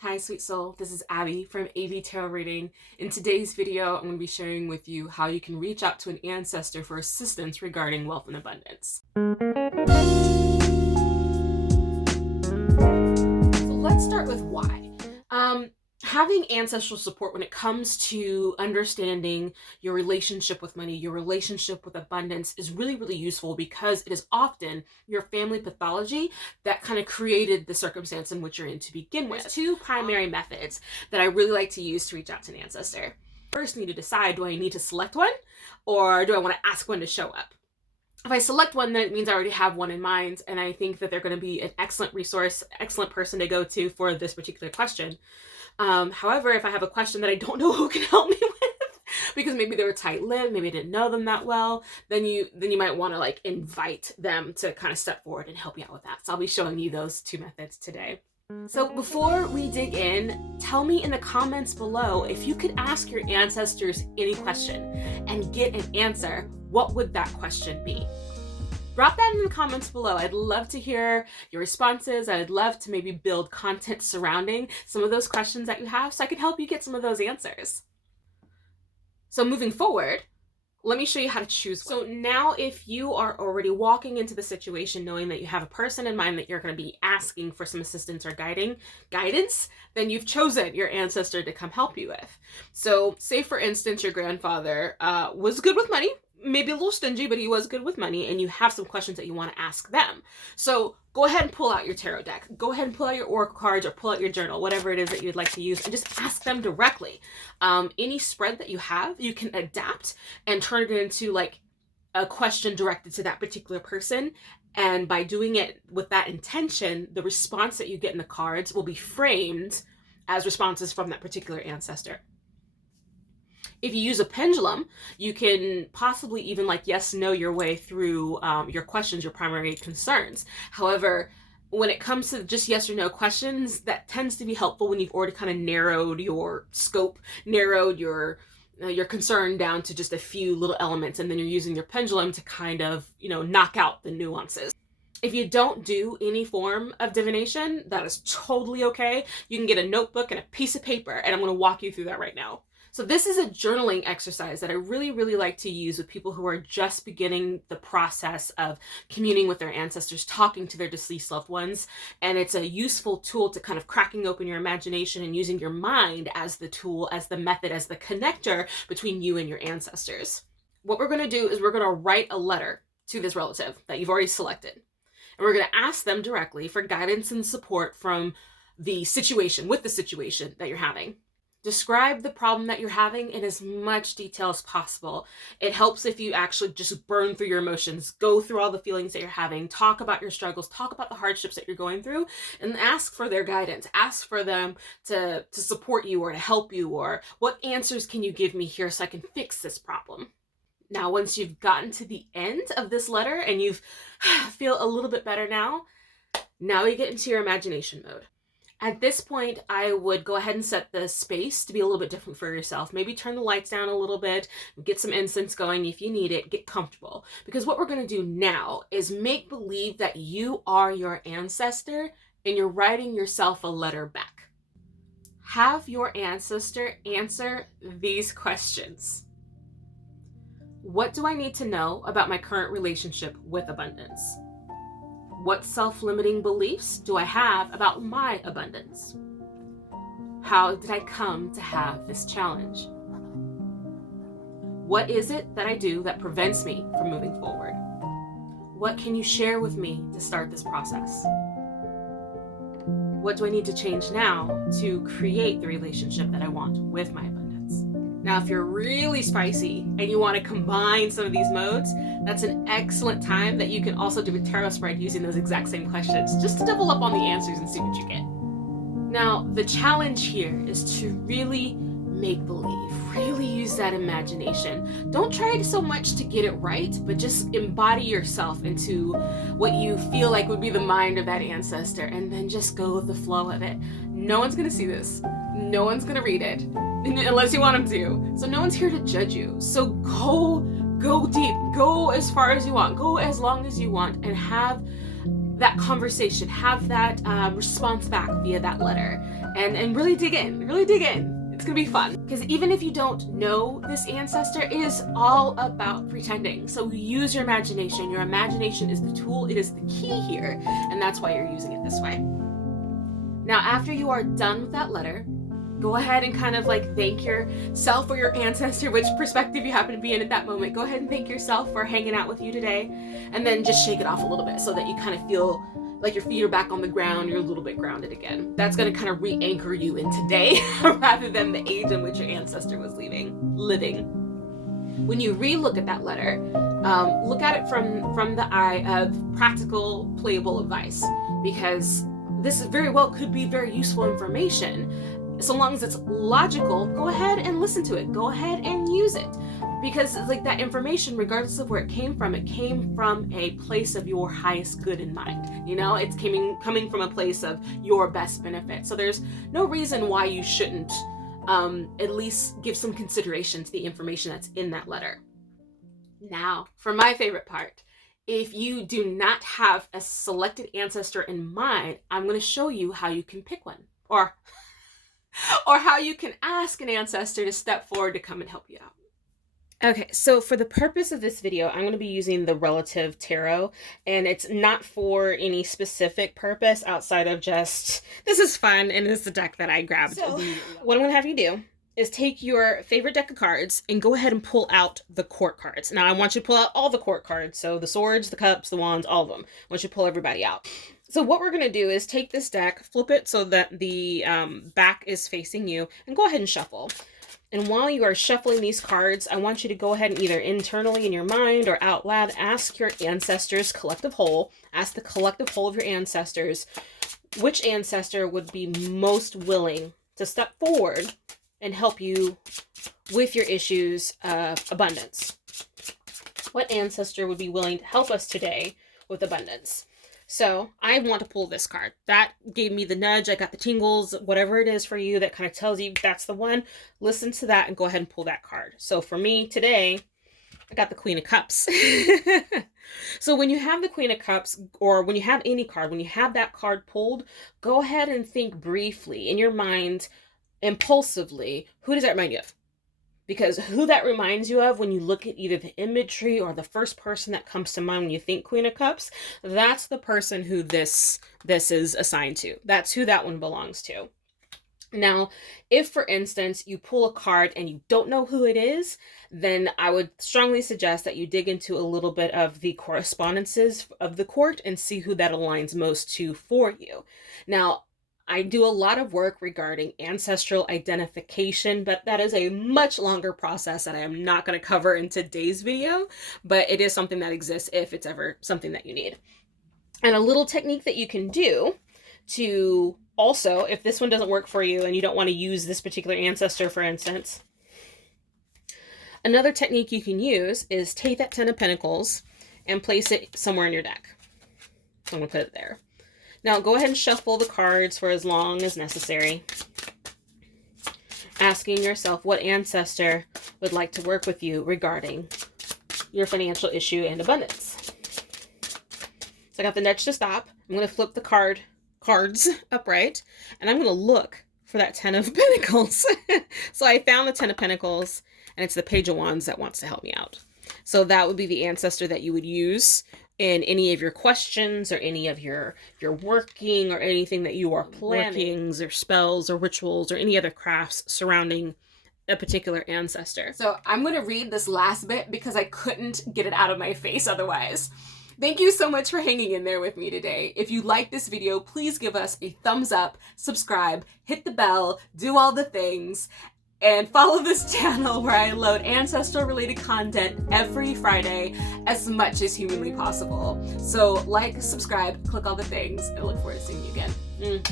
Hi, sweet soul. This is Abby from AV Tarot Reading. In today's video, I'm going to be sharing with you how you can reach out to an ancestor for assistance regarding wealth and abundance. So let's start with why. Having ancestral support when it comes to understanding your relationship with money, your relationship with abundance is really, really useful because it is often your family pathology that kind of created the circumstance in which you're in to begin with. There's two primary methods that I really like to use to reach out to an ancestor. First, I need to decide, do I need to select one or do I want to ask one to show up? If I select one, then it means I already have one in mind, and I think that they're going to be an excellent resource, excellent person to go to for this particular question. However, if I have a question that I don't know who can help me with, because maybe they were tight-lipped, maybe I didn't know them that well, then you might want to invite them to kind of step forward and help you out with that. So I'll be showing you those two methods today. So before we dig in, tell me in the comments below if you could ask your ancestors any question and get an answer, what would that question be? Drop that in the comments below. I'd love to hear your responses. I'd love to maybe build content surrounding some of those questions that you have so I can help you get some of those answers. So moving forward, let me show you how to choose one. So now if you are already walking into the situation knowing that you have a person in mind that you're going to be asking for some assistance or guidance, then you've chosen your ancestor to come help you with. So say for instance, your grandfather was good with money, maybe a little stingy, but he was good with money, and you have some questions that you want to ask them. So go ahead and pull out your tarot deck. Go ahead and pull out your oracle cards or pull out your journal, whatever it is that you'd like to use, and just ask them directly. Any spread that you have, you can adapt and turn it into a question directed to that particular person. And by doing it with that intention, the response that you get in the cards will be framed as responses from that particular ancestor. If you use a pendulum, you can possibly even yes, no your way through your questions, your primary concerns. However, when it comes to just yes or no questions, that tends to be helpful when you've already kind of narrowed your scope, narrowed your concern down to just a few little elements, and then you're using your pendulum to kind of, knock out the nuances. If you don't do any form of divination, that is totally okay. You can get a notebook and a piece of paper, and I'm going to walk you through that right now. So this is a journaling exercise that I really, really like to use with people who are just beginning the process of communing with their ancestors, talking to their deceased loved ones. And it's a useful tool to kind of cracking open your imagination and using your mind as the tool, as the method, as the connector between you and your ancestors. What we're going to do is we're going to write a letter to this relative that you've already selected. And we're going to ask them directly for guidance and support from the situation, with the situation that you're having. Describe the problem that you're having in as much detail as possible. It helps if you actually just burn through your emotions, go through all the feelings that you're having, talk about your struggles, talk about the hardships that you're going through, and ask for their guidance. Ask for them to support you or to help you, or what answers can you give me here so I can fix this problem? Now, once you've gotten to the end of this letter and you feel a little bit better now we get into your imagination mode. At this point, I would go ahead and set the space to be a little bit different for yourself. Maybe turn the lights down a little bit, get some incense going if you need it, get comfortable. Because what we're going to do now is make believe that you are your ancestor and you're writing yourself a letter back. Have your ancestor answer these questions. What do I need to know about my current relationship with abundance? What self-limiting beliefs do I have about my abundance? How did I come to have this challenge? What is it that I do that prevents me from moving forward? What can you share with me to start this process? What do I need to change now to create the relationship that I want with my abundance? Now, if you're really spicy and you want to combine some of these modes, that's an excellent time that you can also do a tarot spread using those exact same questions, just to double up on the answers and see what you get. Now, the challenge here is to really make believe, really use that imagination. Don't try so much to get it right, but just embody yourself into what you feel like would be the mind of that ancestor, and then just go with the flow of it. No one's going to see this. No one's going to read it, unless you want them to. So no one's here to judge you. So go deep, go as far as you want, go as long as you want, and have that conversation, have that response back via that letter, and really dig in, really dig in. It's gonna be fun, because even if you don't know this ancestor, it is all about pretending. So use your imagination. Your imagination is the tool, it is the key here, and that's why you're using it this way. Now, after you are done with that letter, go ahead and kind of like thank yourself or your ancestor, which perspective you happen to be in at that moment. Go ahead and thank yourself for hanging out with you today, and then just shake it off a little bit so that you kind of feel like your feet are back on the ground, you're a little bit grounded again. That's gonna kind of re-anchor you in today rather than the age in which your ancestor was living. When you re-look at that letter, look at it from the eye of practical, playable advice, because this very well could be very useful information. So long as it's logical, go ahead and listen to it. Go ahead and use it. Because like that information, regardless of where it came from a place of your highest good in mind. You know, it's coming from a place of your best benefit. So there's no reason why you shouldn't at least give some consideration to the information that's in that letter. Now, for my favorite part, if you do not have a selected ancestor in mind, I'm going to show you how you can pick one, or how you can ask an ancestor to step forward to come and help you out. Okay, so for the purpose of this video, I'm going to be using the Relative Tarot, and it's not for any specific purpose outside of just, this is fun, and this is the deck that I grabbed. So, what I'm going to have you do is take your favorite deck of cards and go ahead and pull out the court cards. Now, I want you to pull out all the court cards, so the swords, the cups, the wands, all of them. I want you to pull everybody out. So what we're going to do is take this deck, flip it so that the back is facing you, and go ahead and shuffle. And while you are shuffling these cards, I want you to go ahead and either internally in your mind or out loud ask your ancestors' collective whole, ask the collective whole of your ancestors, which ancestor would be most willing to step forward and help you with your issues of abundance. What ancestor would be willing to help us today with abundance? So I want to pull this card. That gave me the nudge. I got the tingles, whatever it is for you that kind of tells you that's the one. Listen to that and go ahead and pull that card. So for me today, I got the Queen of Cups. So when you have the Queen of Cups, or when you have any card, when you have that card pulled, go ahead and think briefly in your mind, impulsively, who does that remind you of? Because who that reminds you of when you look at either the imagery or the first person that comes to mind when you think Queen of Cups, that's the person who this is assigned to. That's who that one belongs to. Now, if, for instance, you pull a card and you don't know who it is, then I would strongly suggest that you dig into a little bit of the correspondences of the court and see who that aligns most to for you. Now, I do a lot of work regarding ancestral identification, but that is a much longer process that I am not going to cover in today's video, but it is something that exists if it's ever something that you need. And a little technique that you can do to also, if this one doesn't work for you and you don't want to use this particular ancestor, for instance, another technique you can use is take that Ten of Pentacles and place it somewhere in your deck. So I'm going to put it there. Now go ahead and shuffle the cards for as long as necessary, asking yourself what ancestor would like to work with you regarding your financial issue and abundance. So I got the nudge to stop. I'm going to flip the cards upright, and I'm going to look for that Ten of Pentacles. So I found the Ten of Pentacles, and it's the Page of Wands that wants to help me out. So that would be the ancestor that you would use in any of your questions or any of your working or anything that you are planning, workings or spells or rituals or any other crafts surrounding a particular ancestor. So I'm going to read this last bit because I couldn't get it out of my face otherwise. Thank you so much for hanging in there with me today. If you like this video, please give us a thumbs up, subscribe, hit the bell, do all the things, and follow this channel where I load ancestral related content every Friday as much as humanly possible. So like, subscribe, click all the things, and I look forward to seeing you again.